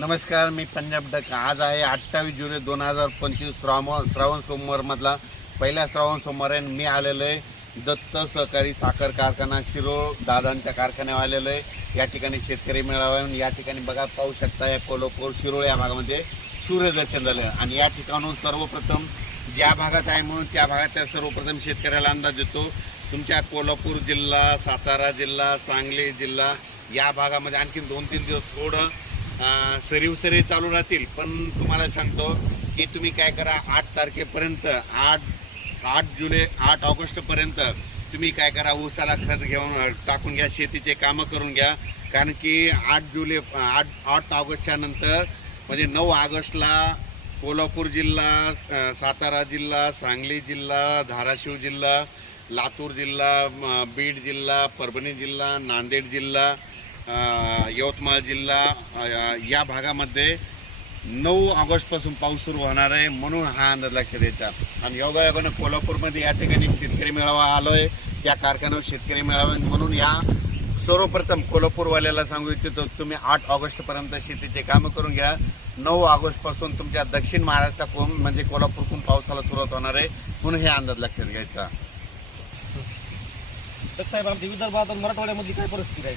नमस्कार मी पंजाब डक आज आहे अठ्ठावीस जुलै दोन हजार पंचवीस श्रावण श्रावण सोमवारमधला पहिल्या श्रावण सोमवार आहे मी आलेलो आहे दत्त सहकारी साखर कारखाना शिरोळ दादांच्या कारखान्यावर आलेलो आहे या ठिकाणी शेतकरी मेळावा या ठिकाणी बघा पाहू शकता या कोल्हापूर शिरोळ या भागामध्ये सूर्यदर्शन झालं आणि या ठिकाणून सर्वप्रथम ज्या भागात आहे म्हणून त्या भागात सर्वप्रथम शेतकऱ्याला अंदाज येतो तुमच्या कोल्हापूर जिल्हा सातारा जिल्हा सांगली जिल्हा या भागामध्ये आणखी दोन तीन दिवस थोडं सरीव उसरी चालू राहतील पण तुम्हाला सांगतो की तुम्ही काय करा आठ तारखेपर्यंत आठ आठ जुलै आठ ऑगस्टपर्यंत तुम्ही काय करा ऊसाला खत घेऊन टाकून घ्या शेतीचे कामं करून घ्या कारण की आठ जुलै आठ आठ ऑगस्टच्या नंतर म्हणजे नऊ ऑगस्टला कोल्हापूर जिल्हा सातारा जिल्हा सांगली जिल्हा धाराशिव जिल्हा लातूर जिल्हा बीड जिल्हा परभणी जिल्हा नांदेड जिल्हा यवतमाळ जिल्हा या भागामध्ये नऊ ऑगस्टपासून पाऊस सुरू होणार आहे म्हणून हा अंदाज लक्षात द्यायचा आणि योगायोगानं कोल्हापूरमध्ये या ठिकाणी शेतकरी मेळावा आलो आहे या कारखान्यावर शेतकरी मेळावा म्हणून या सर्वप्रथम कोल्हापूरवाल्याला सांगू इच्छितो तुम्ही आठ ऑगस्टपर्यंत शेतीचे कामं करून घ्या नऊ ऑगस्टपासून तुमच्या दक्षिण महाराष्ट्र कोण म्हणजे कोल्हापूरकडून पावसाला सुरुवात होणार आहे म्हणून हे अंदाज लक्षात घ्यायचा साहेब आमच्या विदर्भात मराठवाड्यामध्ये काय परिस्थिती आहे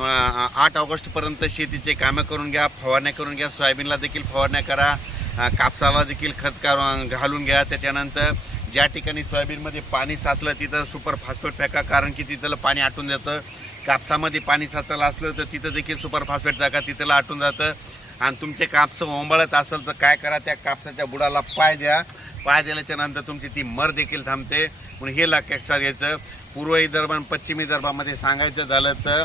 आठ ऑगस्टपर्यंत शेतीचे कामं करून घ्या फवारण्या करून घ्या सोयाबीनला देखील फवारण्या करा कापसाला देखील खत घालून घ्या त्याच्यानंतर ज्या ठिकाणी सोयाबीनमध्ये पाणी साचलं तिथं सुपर फॉस्फेट फेका कारण की तिथलं पाणी आटून जातं कापसामध्ये पाणी साचलं असलं तर तिथं देखील सुपर फॉस्फेट टाका तिथलं आटून जातं आणि तुमचे कापसं ओंबळत असेल तर काय करा त्या कापसाच्या बुडाला पाय द्या पाय दिल्याच्यानंतर तुमची ती मर देखील थांबते म्हणून हे लक्षात घ्यायचं पूर्व विदर्भ आणि पश्चिमी विदर्भामध्ये सांगायचं झालं तर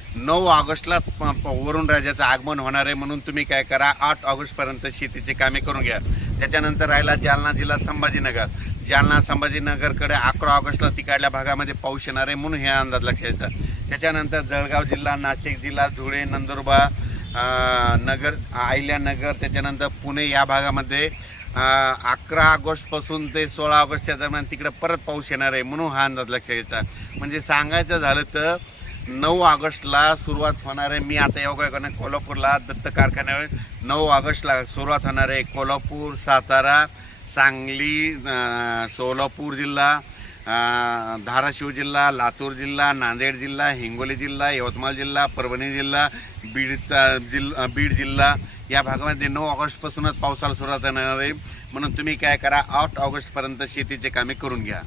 नऊ ऑगस्टला वरुण राजाचं आगमन होणार आहे म्हणून तुम्ही काय करा आठ ऑगस्टपर्यंत शेतीची कामे करून घ्या त्याच्यानंतर राहिला जालना जिल्हा संभाजीनगर जालना संभाजीनगरकडे अकरा ऑगस्टला तिकडल्या भागामध्ये पाऊस येणार आहे म्हणून हे अंदाज लक्षात यायचा त्याच्यानंतर जळगाव जिल्हा नाशिक जिल्हा धुळे नंदुरबार नगर आहिल्यानगर त्याच्यानंतर पुणे या भागामध्ये अकरा ऑगस्टपासून ते सोळा ऑगस्टच्या दरम्यान तिकडे परत पाऊस येणार आहे म्हणून हा अंदाज लक्ष घ्यायचा म्हणजे सांगायचं झालं तर नऊ ऑगस्टला सुरुवात होणार आहे मी आता योगायोगाने कोल्हापूरला दत्त कारखान्यावर नऊ ऑगस्टला सुरुवात होणार आहे कोल्हापूर सातारा सांगली सोलापूर जिल्हा धाराशिव जिल्हा लातूर जिल्हा नांदेड जिल्हा हिंगोली जिल्हा यवतमाळ जिल्हा परभणी जिल्हा बीडचा जिल्हा बीड जिल्हा या भागामध्ये नऊ ऑगस्टपासूनच पावसाला सुरुवात होणार आहे म्हणून तुम्ही काय करा आठ ऑगस्टपर्यंत शेतीचे कामे करून घ्या